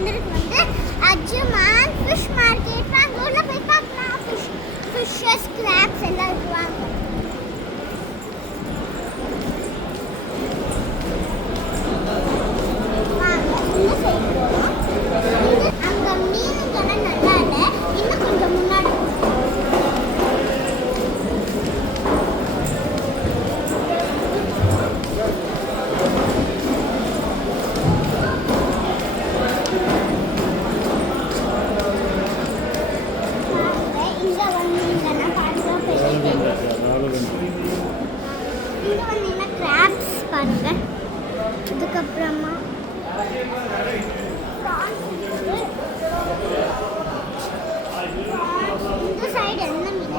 வந்திருக்கு வந்து Ajman fish market. வாங்க உள்ள போய் பார்க்கலாம். ஃபிஷ்ஷஸ் கிராப்ஸ் எல்லாம் இருக்குவாங்க. வாங்க இந்த சைடு போகலாம். அங்கே மீனுங்கெல்லாம் நல்லா இல்லை, இன்னும் கொஞ்சம் முன்னாடி கிராப்ஸ் பாருங்க. அதுக்கப்புறமா இந்த சைடு என்ன மீன்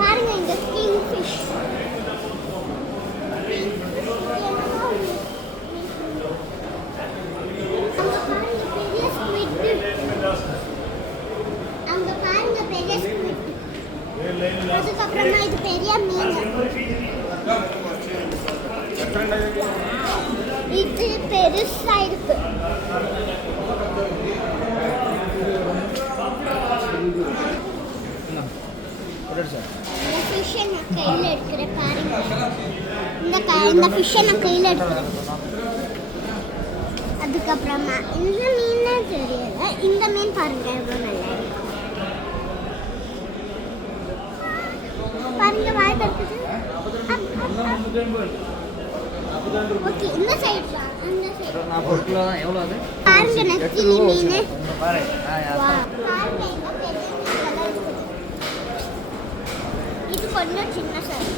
பாருங்க, இந்த கிங் ஃபிஷ். அங்க பாருங்க பெரிய ஸ்குவிட். அதுக்கப்புறமா இது பெரிய மீன். இது பெருசா இருக்கு. இந்த ஃபிஷ்ஷை நான் கையில் எடுக்கிறேன் பாருங்க. இந்த ஃபிஷ்ஷை நான் கையில் எடுக்கிறேன். அதுக்கப்புறமா இந்த மீனே தெரியல. இந்த மீன் பாருங்க எவ்வளோ நல்லா இருக்கு. பாருங்க வாய் தடுக்குது. ஓகே இந்த சைடு அந்த சைடு நான் பொறுக்குல தான் எவ்வளவு அது பாருங்க. நெத்திலி மீன் பாருங்க. பாருங்க இந்த பெரிய மீன். இது கொஞ்சம் சின்ன சைஸ்.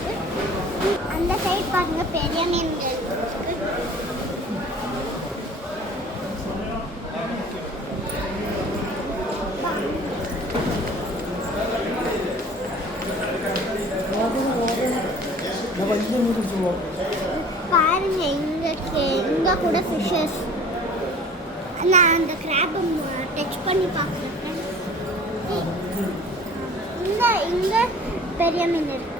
அந்த சைடு பாருங்க பெரிய மீன் இருக்கு. பாருங்க இங்க கூட ஃபிஷஸ். நான் அந்த கிராப்பை டச் பண்ணி பார்க்குறேன். இங்க பெரிய மீன் இருக்கு.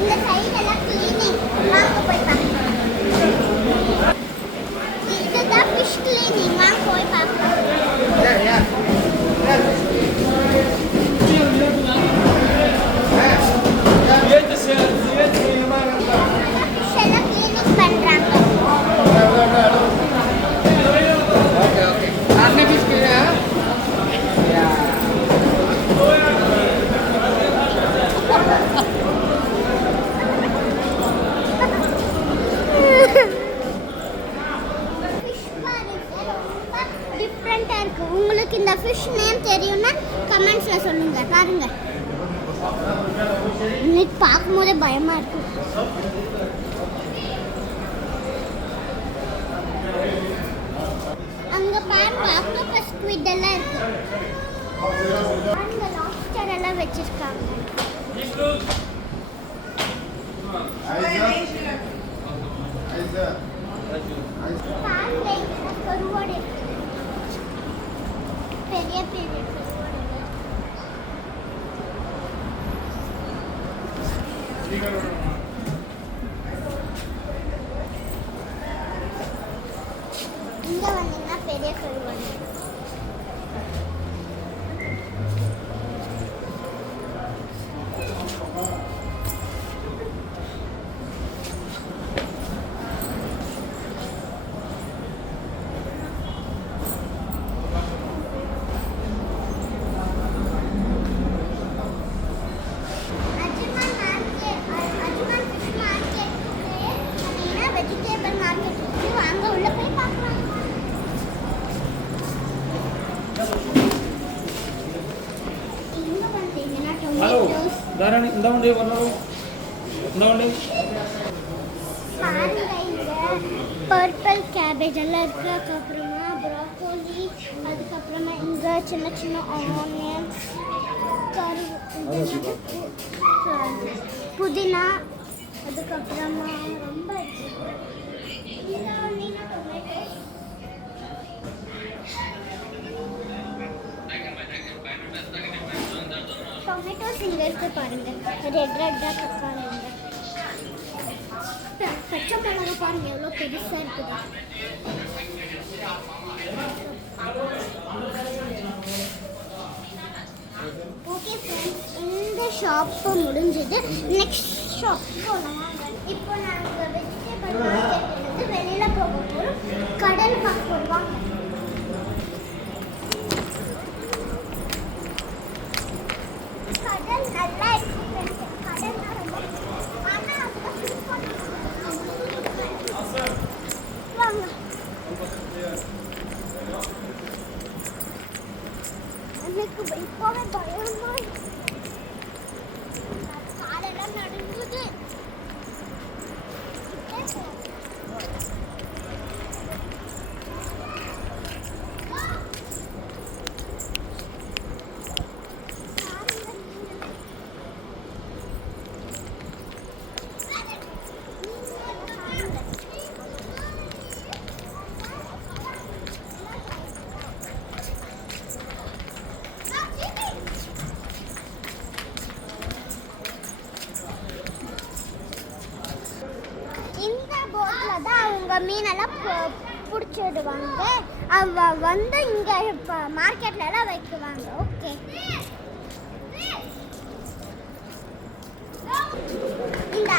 இந்த சைடெல்லாம் கிளீனிங். வாங்க போய் பார்க்கலாம். இதுதான் ஃபிஷ் கிளீனிங். வாங்க போய் பார்க்கலாம். ஃபிஷ் எல்லாம் கிளீனிங் பண்றாங்க. டிஃப்ரெண்டா இருக்கு. உங்களுக்கு இந்த ஃபிஷ் நேம் தெரியும்னா கமெண்ட்ஸ்ல சொல்லுங்க. பாருங்க இன்னைக்கு பார்க்கும்போதே பயமா இருக்கு. அங்க பாருங்க ஆக்டோபஸ் ஸ்குவிட் எல்லாம் இருக்கு. பாருங்க லாப்ஸ்டர் எல்லாம் வச்சிருக்காங்க. பாருங்க கருவாடு இருக்கு. பெரிய பெரிய கருவாடு. இங்க வந்தீங்கன்னா பெரிய கருவாடு. தாராணி இந்த வண்டி வரணும். இந்த வண்டி பாருங்க இங்க பர்பிள் கேபேஜ் எல்லாம் இருக்கு. அதுக்கப்புறமா ப்ரோக்கோலி. அதுக்கப்புறமா இங்க சின்ன சின்ன ஆனியன்ஸ், புதினா. அதுக்கப்புறமா ரொம்ப மேங்கோஸ் இங்கே இருக்கு பாருங்க, ரெட் ரெட்டாக தக்காளி இங்கே. பச்சை மிளகா பாருங்க எவ்வளோ பெருசாக இருக்குது. ஓகே ஃப்ரெண்ட்ஸ், இந்த ஷாப்பு முடிஞ்சது. நெக்ஸ்ட் ஷாப் போகலாம். இப்போ நாங்கள் வெஜிடபிள் மார்க்கெட்லேருந்து வெளியில் போக போகிறோம். கடல் பார்க்க போடுவாங்க. கடல் நல்லா இருக்கு ஃப்ரெண்ட்ஸ். கடல் ரொம்ப ஆனால் வாங்க. எனக்கு இப்போவே பயமா இருக்கு. காலெல்லாம் நடுங்குது. இந்த போட்டில் தான் அவங்க மீனெல்லாம் பிடிச்சிடுவாங்க. வந்து இங்கே இப்போ மார்க்கெட்லலாம் வைக்குவாங்க. ஓகே, இந்த